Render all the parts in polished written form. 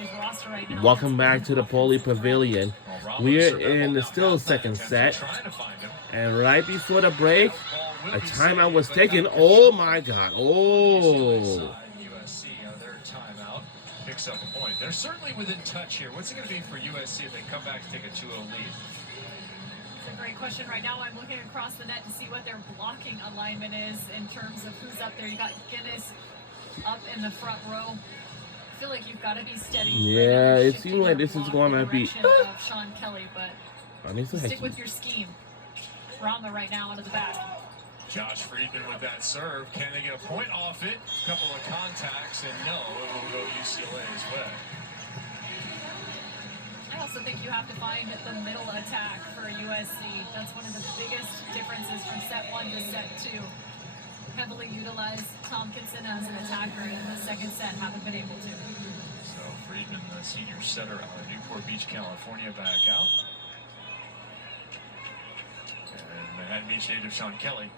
UCLA's roster right now. Welcome back to the Poly Pavilion. We're in the still second set. And right before the break, a timeout was taken. Oh my God. Oh. Their timeout picks up a point. They're certainly within touch here. What's it going to be for USC if they come back to take a 2-0 lead? It's a great question. Right now, I'm looking across the net to see what their blocking alignment is in terms of who's up there. You got Guinness up in the front row. I feel like you've got to be steady. Yeah, right, it seems like this is going to be. Of Sean Kelly, but stick with you. your scheme. Rama right now out of the back. Josh Friedman with that serve. Can they get a point off it? A couple of contacts, and no, it will go UCLA's way. I also think you have to find the middle attack for USC. That's one of the biggest differences from set 1 to set 2. Heavily utilized Tompkinson as an attacker in the second set. Haven't been able to. So Friedman, the senior setter out of Newport Beach, California, back out. And Manhattan Beach native Sean Kelly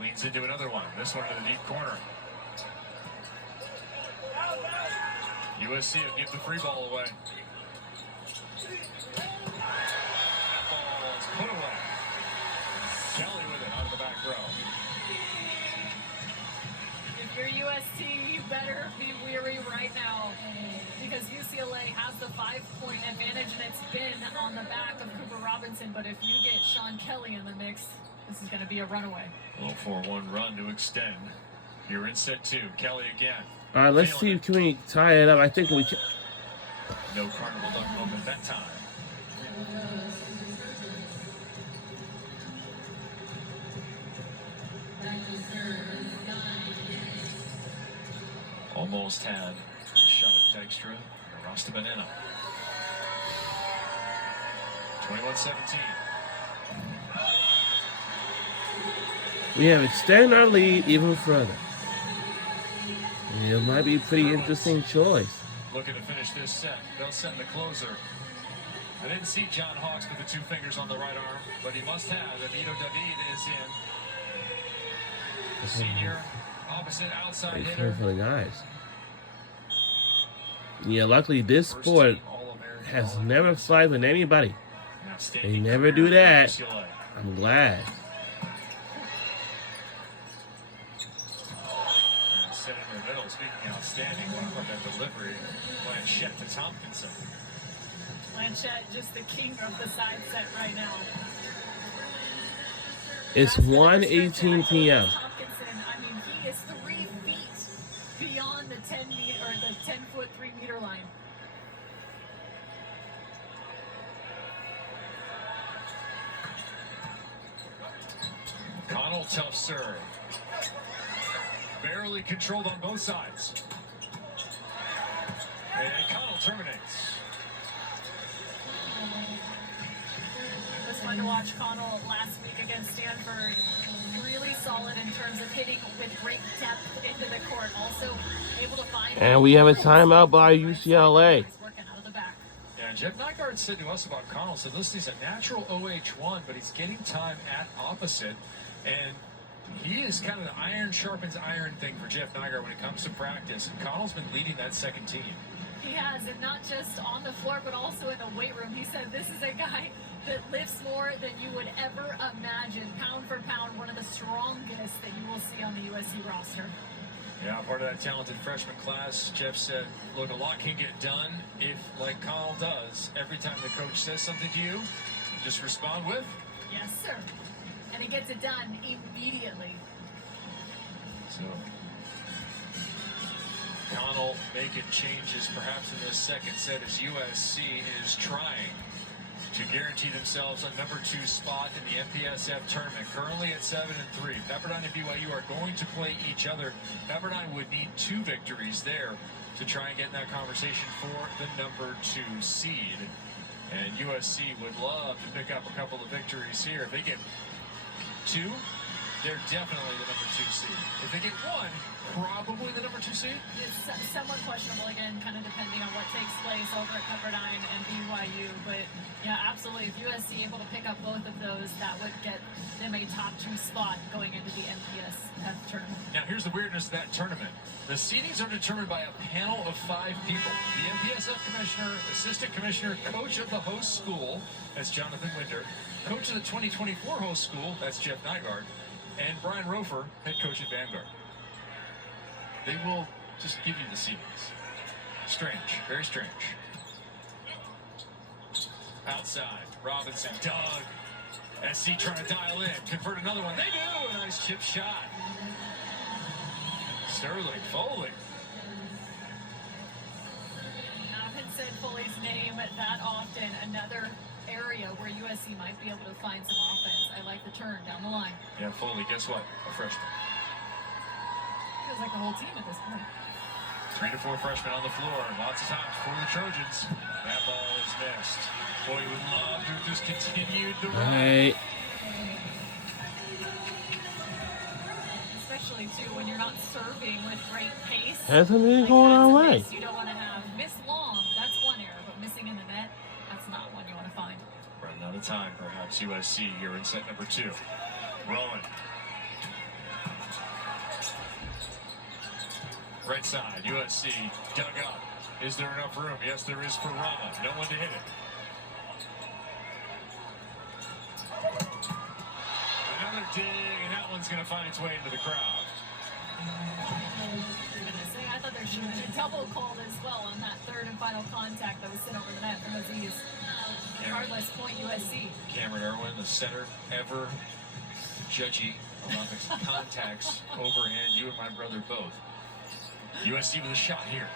leans into another one. This one in the deep corner. USC will give the free ball away. That ball is put away. Kelly with it out of the back row. If you're USC, you better be weary right now because UCLA has the 5-point advantage and it's been on the back of Cooper Robinson. But if you get Sean Kelly in the mix, this is going to be a runaway. A little 4-1 run to extend. You're in set 2. Kelly again. All right, let's see. Can we tie it up? I think we can. No Carnival Duck moment that time. Almost had a shot at Dykstra and Rasta Banana. 21-17. We have extended our lead even further. It might be a pretty interesting choice. Looking to finish this set. They'll send the closer. I didn't see John Hawks with the 2 fingers on the right arm, but he must have if Ito David is in. Senior, opposite outside hitter. For the guys. Yeah, luckily this sport has never fought with anybody. They never do that. I'm glad. Set in the middle, speaking outstanding. What about that delivery? Blanchette to Tompkinson. Blanchette, just the king of the side set right now. It's 1:18 p.m. Tompkinson, I mean, he is 3 feet beyond the 10-foot 3-meter line. Connell, tough serve. Barely controlled on both sides. And Connell terminates. It was fun to watch Connell last week against Stanford. Really solid in terms of hitting with great depth into the court. Also able to find. And we have a timeout by UCLA. Yeah, Jeff Nygaard said to us about Connell, said, listen, he's a natural OH1, but he's getting time at opposite. And he is kind of the iron sharpens iron thing for Jeff Nygaard when it comes to practice. And Connell's been leading that second team. He has, and not just on the floor, but also in the weight room. He said this is a guy that lifts more than you would ever imagine. Pound for pound, one of the strongest that you will see on the USC roster. Yeah, part of that talented freshman class. Jeff said, look, a lot can get done if, like Connell does, every time the coach says something to you, just respond with, yes, sir. And he gets it done immediately. So, Connell making changes perhaps in this second set as USC is trying to guarantee themselves a number 2 spot in the FPSF tournament. Currently at 7-3. Pepperdine and BYU are going to play each other. Pepperdine would need 2 victories there to try and get in that conversation for the number 2 seed. And USC would love to pick up a couple of victories here. If they get 2, they're definitely the number 2 seed. If they get 1, probably the number 2 seed. It's somewhat questionable, again, kind of depending on what takes place over at Pepperdine and BYU. BYU. But yeah, absolutely. If USC able to pick up both of those, that would get them a top 2 spot going into the MPSF tournament. Now, here's the weirdness of that tournament. The seedings are determined by a panel of 5 people. The MPSF commissioner, assistant commissioner, coach of the host school, that's Jonathan Winder, coach of the 2024 host school, that's Jeff Nygaard, and Brian Rofer, head coach at Vanguard. They will just give you the seedings. Strange, very strange. Outside, Robinson, Doug. SC trying to dial in, convert another one. They do! A nice chip shot. Sterling, Foley. Haven't said Foley's name that often. Another area where USC might be able to find some offense. I like the turn down the line. Yeah, Foley, guess what? A freshman. Feels like the whole team at this point. 3 to 4 freshmen on the floor. Lots of times for the Trojans. That ball is missed. Boy, would love to have just continued the run. Right. Especially, too, when you're not serving with great pace. Hasn't been Like, going that's our a way. miss you don't want to have. Miss long, that's one error, but missing in the net, that's not one you want to find. Running out of time, perhaps USC here in set number 2. Rowan. Right side, USC dug up. Is there enough room? Yes, there is for Rama. No one to hit it. Another dig, and that one's going to find its way into the crowd. I thought there should have been a double called as well on that third and final contact that was sent over the net from Aziz. Regardless, point USC. Cameron Irwin, the center, ever judgy among his contacts overhand. You and my brother both. USC with a shot here.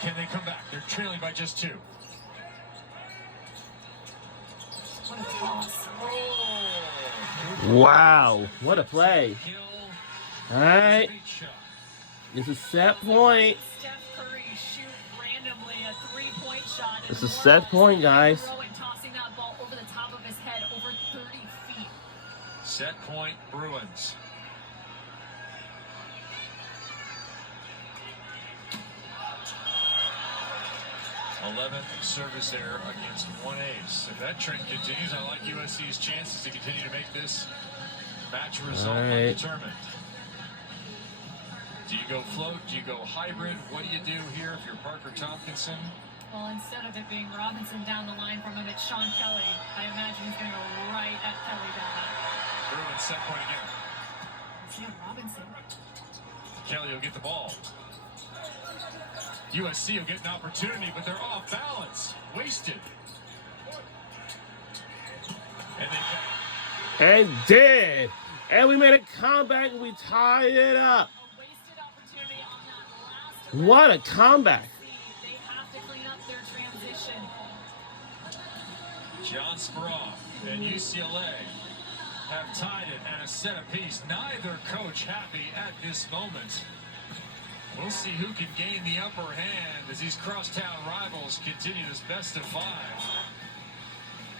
Can they come back? They're trailing by just 2. What a toss. Oh. Wow. What a play. Hill. All right. Great shot. It's a set point. Steph Curry shoot randomly a 3-point shot. It's a set point, guys. Rowan tossing that ball over the top of his head over 30 feet. Set point, Bruins. th service error against 1 ace. If that trend continues, I like USC's chances to continue to make this match result undetermined. Do you go float? Do you go hybrid? What do you do here if you're Parker Tompkinson? Well, instead of it being Robinson down the line from him, it's Sean Kelly. I imagine he's going to go right at Kelly down there. Bruins set point again. Let's see Robinson. Kelly will get the ball. USC will get an opportunity, but they're off balance. Wasted. And they And did. And we made a comeback and we tied it up. A wasted opportunity on that last. What a comeback. They have to clean up their transition. John Speraw and UCLA have tied it at a set apiece. Neither coach happy at this moment. We'll see who can gain the upper hand as these crosstown rivals continue this best of 5.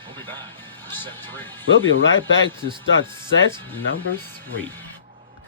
We'll be back for set 3. We'll be right back to start set number 3.